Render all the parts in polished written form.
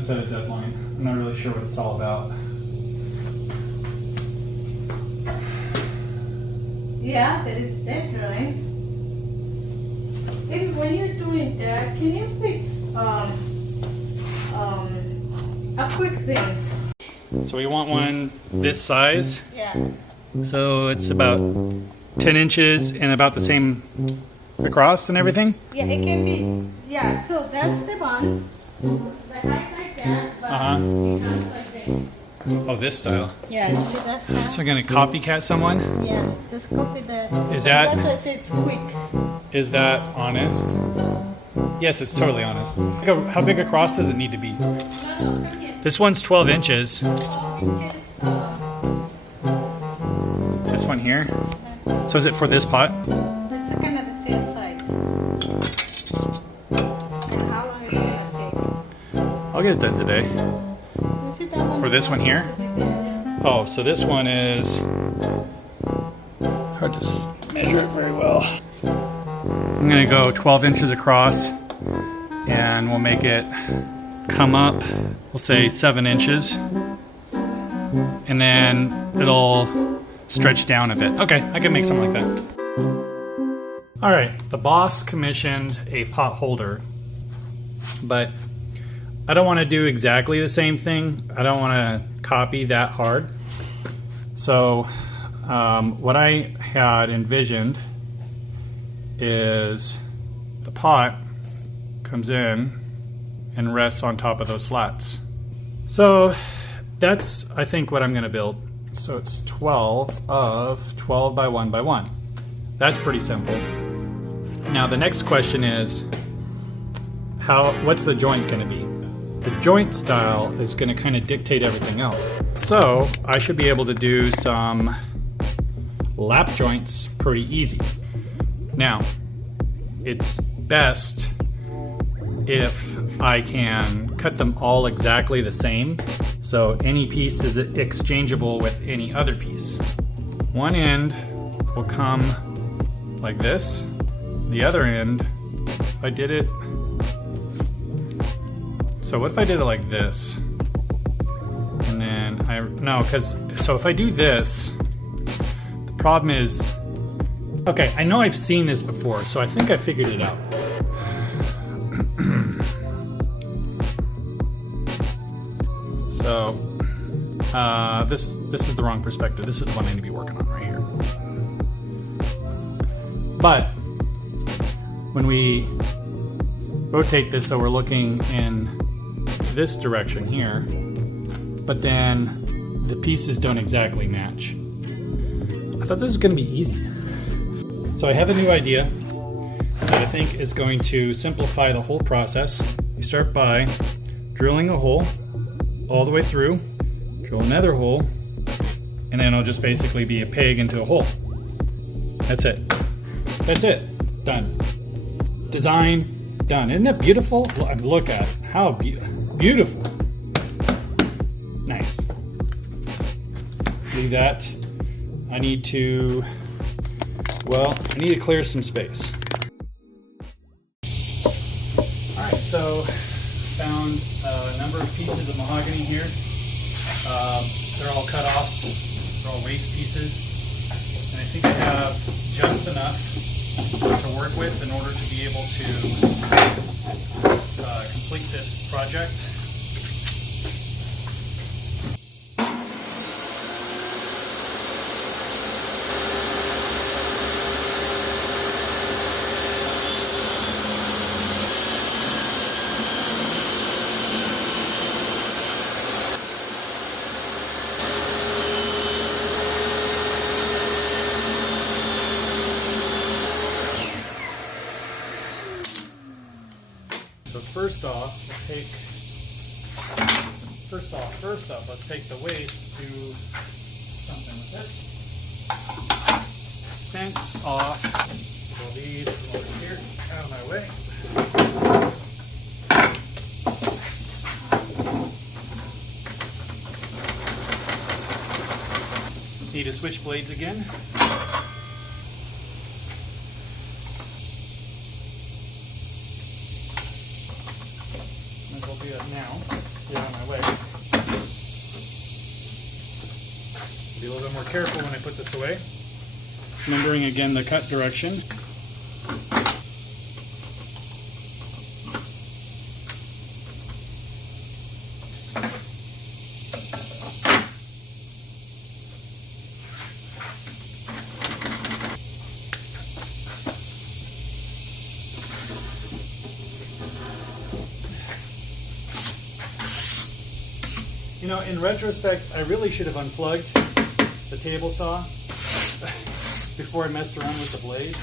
to set a deadline. I'm not really sure what it's all about. Yeah, there is deadline. And when you're doing that, can you fix a quick thing? So we want one this size. Yeah. So it's about 10 inches and about the same across and everything. Yeah, it can be. Yeah, so that's the one. The height like that, but it comes like this. Oh, this style. Yeah, see that's how? So we're gonna copycat someone. Yeah, just copy the. Is that- That's why I say it's quick. Is that honest? Yes, it's totally honest. How big across does it need to be? No, come here. This one's 12 inches. 12 inches. This one here. So is it for this pot? That's kind of the same size. And how long is it gonna I'll get it done today. take? You see that one? For this one here? Oh, so this one is hard to measure it very well. I'm gonna go 12 inches across and we'll make it come up, we'll say 7 inches. And then it'll stretch down a bit. Okay, I can make something like that. All right, the boss commissioned a pot holder, but I don't want to do exactly the same thing. I don't want to copy that hard. So what I had envisioned is the pot comes in and rests on top of those slats. So that's, I think, what I'm going to build. So it's 12 of 12 by 1 by 1. That's pretty simple. Now the next question is, what's the joint going to be? The joint style is going to kind of dictate everything else. So I should be able to do some lap joints pretty easy. Now, it's best if I can cut them all exactly the same, so any piece is exchangeable with any other piece. One end will come like this. The other end, if I did it, so what if I did it like this? And then so if I do this, the problem is, okay, I know I've seen this before, so I think I figured it out. So this is the wrong perspective. This is the one I need to be working on right here. But when we rotate this so we're looking in this direction here, but then the pieces don't exactly match. I thought this was going to be easy. So I have a new idea that I think is going to simplify the whole process. You start by drilling a hole all the way through, drill another hole, and then it'll just basically be a peg into a hole. That's it. That's it. Done. Design done. Isn't it beautiful? Look at it. How beautiful. Nice. Do that. I need to clear some space. All right, so found a number of pieces of mahogany here. They're all cut-offs. They're all waste pieces. And I think I have just enough to work with in order to be able to complete this project. So first off, let's take the waste, do something with it. Fence off. Put all these over here, out of my way. Need to switch blades again. Might as well do that now. Yeah. Be a little bit more careful when I put this away. Remembering again the cut direction. You know, in retrospect, I really should have unplugged the table saw before I messed around with the blade.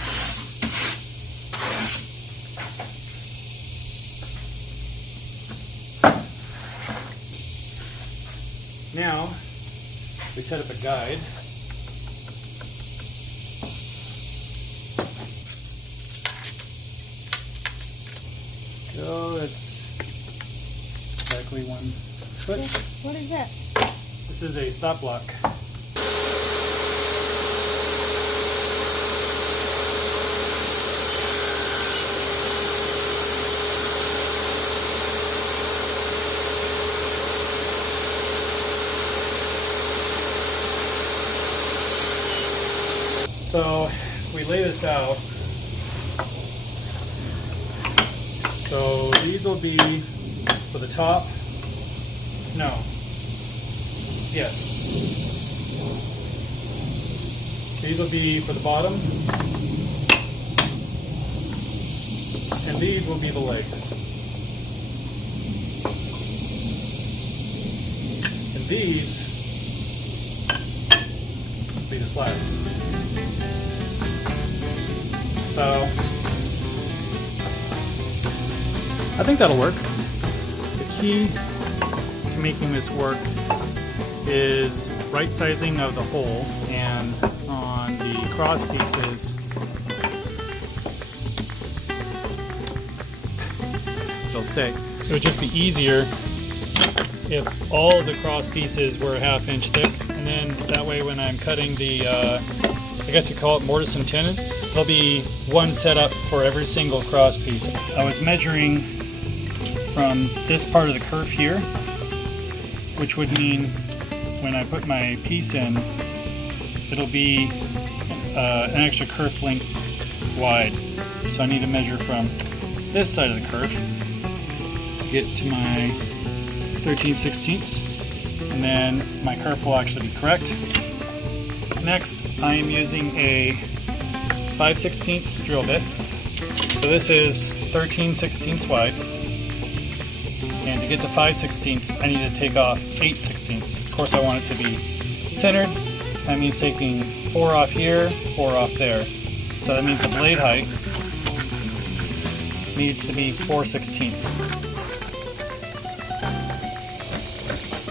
Now, we set up a guide. So it's exactly 1 foot. What is that? This is a stop block. So we lay this out. So these will be for the top. No. Yes. These will be for the bottom. And these will be the legs. And these will be the slats. So I think that'll work. The key to making this work is right sizing of the hole, and on the cross pieces it'll stay. It would just be easier if all of the cross pieces were a 1/2 inch thick, and then that way when I'm cutting the I guess you call it mortise and tenon, there'll be one setup for every single cross piece. I was measuring from this part of the kerf here, which would mean when I put my piece in, it'll be an extra kerf length wide. So I need to measure from this side of the kerf to get to my 13/16, and then my kerf will actually be correct. Next, I am using a 5/16 drill bit. So this is 13/16 wide. And to get to 5/16, I need to take off 8/16. Of course, I want it to be centered. That means taking 4 off here, 4 off there. So that means the blade height needs to be 4/16.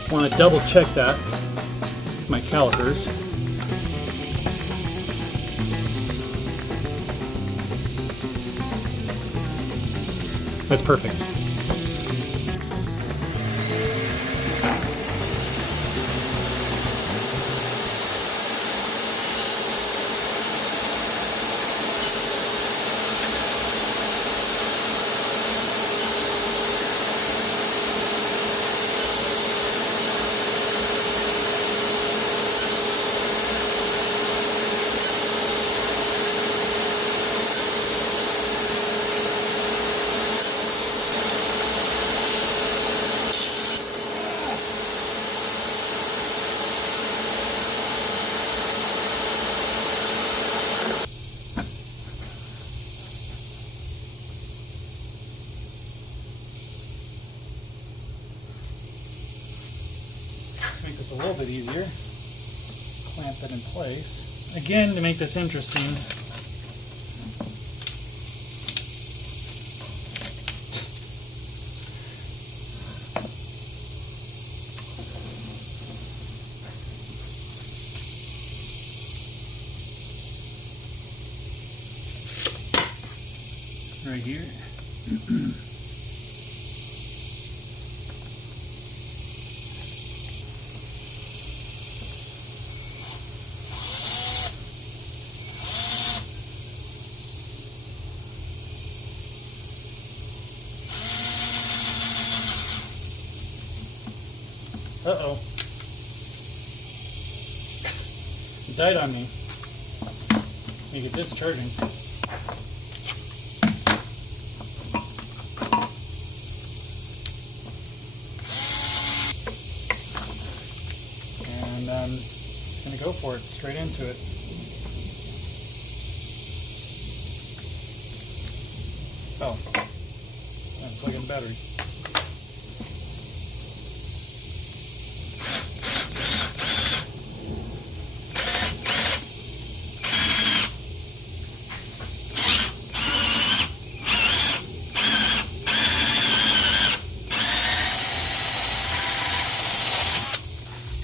I want to double check that with my calipers. That's perfect. Make this a little bit easier. Clamp it in place. Again, to make this interesting, right here. Uh-oh. died on me. Let me get this charging. And I'm just going to go for it, straight into it. Oh, I'm plugging the battery.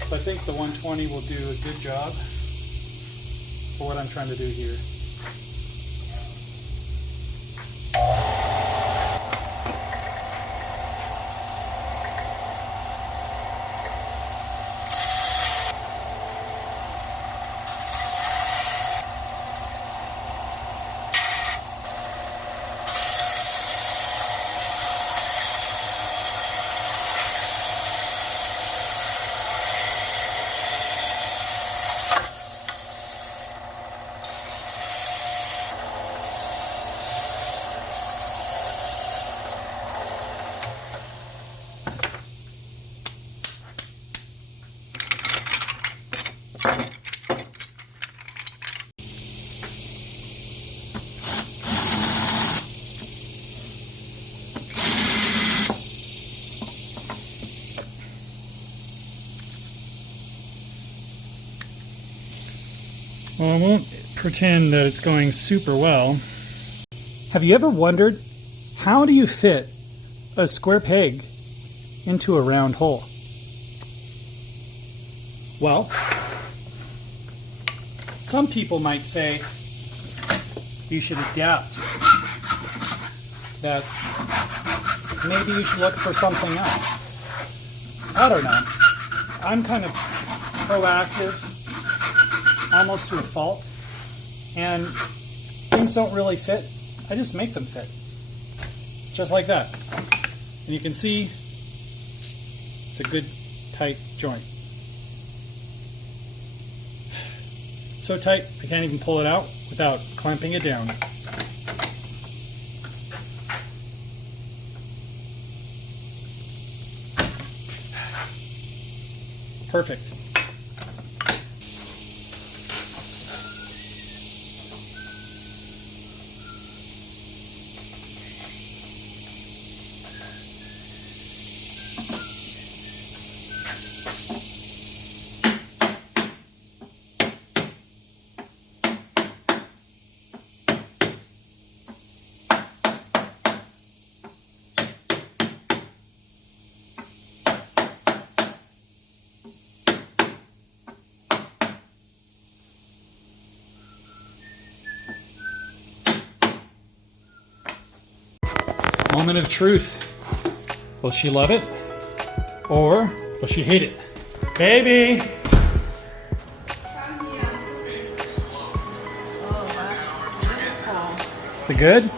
So I think the 120 will do a good job for what I'm trying to do here. Well, I won't pretend that it's going super well. Have you ever wondered, how do you fit a square peg into a round hole? Well, some people might say you should adapt, that maybe you should look for something else. I don't know. I'm kind of proactive, almost to a fault, and things don't really fit. I just make them fit, just like that. And you can see it's a good tight joint. So tight I can't even pull it out without clamping it down. Perfect. Moment of truth. Will she love it? Or will she hate it? Baby! Come here. Oh, that's beautiful. Is it good?